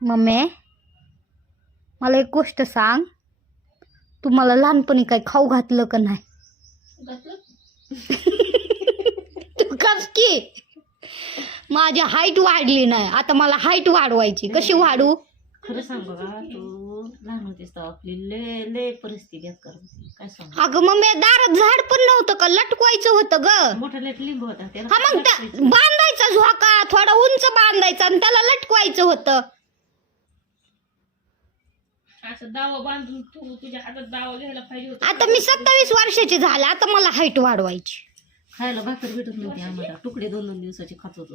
Mummy मला एक गोष्ट सांग, तुम्हाला लहानपणी काही खाऊ घातलं का नाही? तू कस की माझी हाईट वाढली नाही, आता मला हाईट वाढवायची. कशी वाढवू? खरं सांग बघा, तू लहान होतीस तेव्हा आपली लय लय परिस्थिती बेकार होती. काय सांग? अगं मम्मी दारात झाड पण नव्हतं का, लटकवायचं होतं ग. मोठा लेट लिंब होता त्याला. हा मग बांधायचा झोका थोडा उंच बांधायचा आणि त्याला लटकवायचं होतं. असं दावा बांधून तू तुझ्या हातात दावा घ्यायला पाहिजे होता. आता मी 27 वर्षाची झाले, आता मला हाईट वाढवायची. खायला भाकर भेटत नव्हती आम्हाला, तुकडे 2-2 दिवसाचे खात होतो.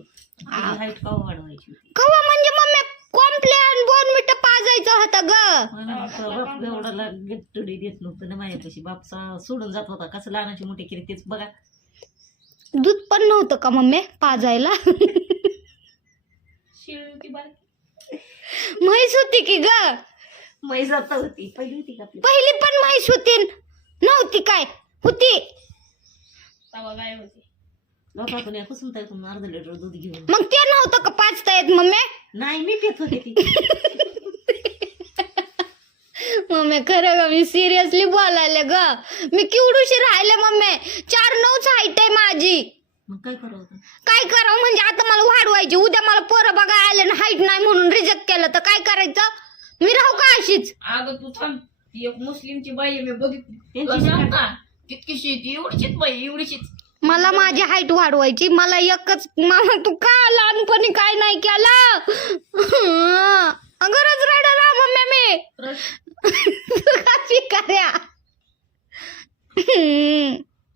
हाईट का वाढवायची होती? कवा म्हणजे मम्मी कॉम्प्लेन बोर्नविटा पाजायचा होता ग. बाप एवढा गेटडी देत नव्हतं ना माझ्यापाशी. बापचा सोडून जात होता. कसं लहानाची मोठी केली तेच बघा. दूध पण नव्हतं का मम्मी पाजायला? शिळ होती बारकी. म्हैस होती की ग. म्हैस आता होती, पहिली होती का आपली? पहिली पण म्हैस होती नव्हती काय होती? तवा गाय होती. बापा पण कुसून तर अर्धा लिटर दूध घेऊन. मग ते नव्हतं का पाजता येत मम्मी? नाही मी पेत होते ती. मम्मी खरं ग, मी सिरियसली बोलायला ग. मी केवढूशी राहिले मम्मी, 4'9" हाईट आहे माझी. मग काय करावं होतं? काय करावं म्हणजे आता मला वाढवायची. उद्या मला पोरं बघा आले ना हाईट नाही म्हणून रिजेक्ट केलं तर काय करायचं? मी राहू का अशीच? अगं तू थांब, ती एक मुस्लिमची बाई आहे, मी बघितली. त्यांची तुला सांग का कितकीशी ती, एवढीशीच बाई, एवढीशीच. मला माझी हाईट वाढवायची. मला एकच मामा तू का लहानपणी काय नाही केलं? गरज रडला मम्मी मी. कशी कार्या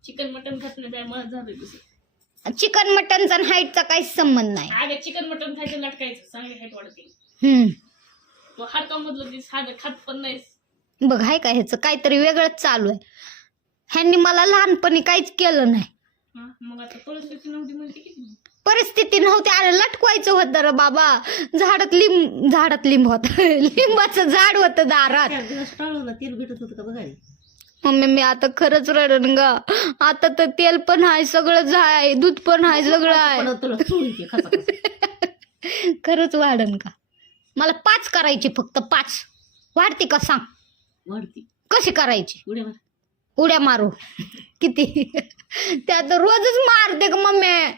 चिकन मटन खात नाही, मला झालं दुसरं. चिकन मटनचा आणि हाईटचा काहीच संबंध नाही. अगं चिकन मटन खायचं, लटकायचं, चांगली हाईट वाढते. तो हाडकामधलं ती साधं खात पण नाहीस. बघ हाय का ह्याचं काहीतरी वेगळंच चालू आहे. ह्यांनी मला लहानपणी काहीच केलं नाही. हा, मग आता परिस्थिती नव्हती म्हणजे किती. परिस्थिती नव्हती. अरे लटकवायचं होतं रे बाबा. झाडात लिंब होत. लिंबाचं झाड होतं दारात. 4 दिवस टाळू ना, तेल भेटत होतं का बघायला. मम्मी मी आता खरंच रडन ग. आता तर तेल पण आहे, सगळंच आहे, दूध पण आहे, सगळं आहे. पण तुला चोळी ते खचा खचा. खरंच वाढन का? मला 5 करायची, फक्त 5. वाढते का सांग? वाढती. कशी करायची? उड्या मार. उड्या मारू किती? त्यात रोजच मारते का मम्मी?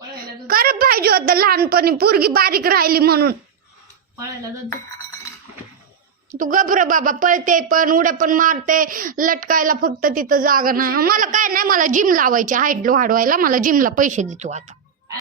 पळायला जात, करत पाहिजे होतं लहानपणी, पोरगी बारीक राहिली म्हणून. पळायला जात. तू गबर बाबा, पळते पण उड्या पण मारते, लटकायला फक्त तिथं जागा नाही. मला काय नाही, मला जिम लावायची हाईट वाढवायला. मला जिमला पैसे देतो आता.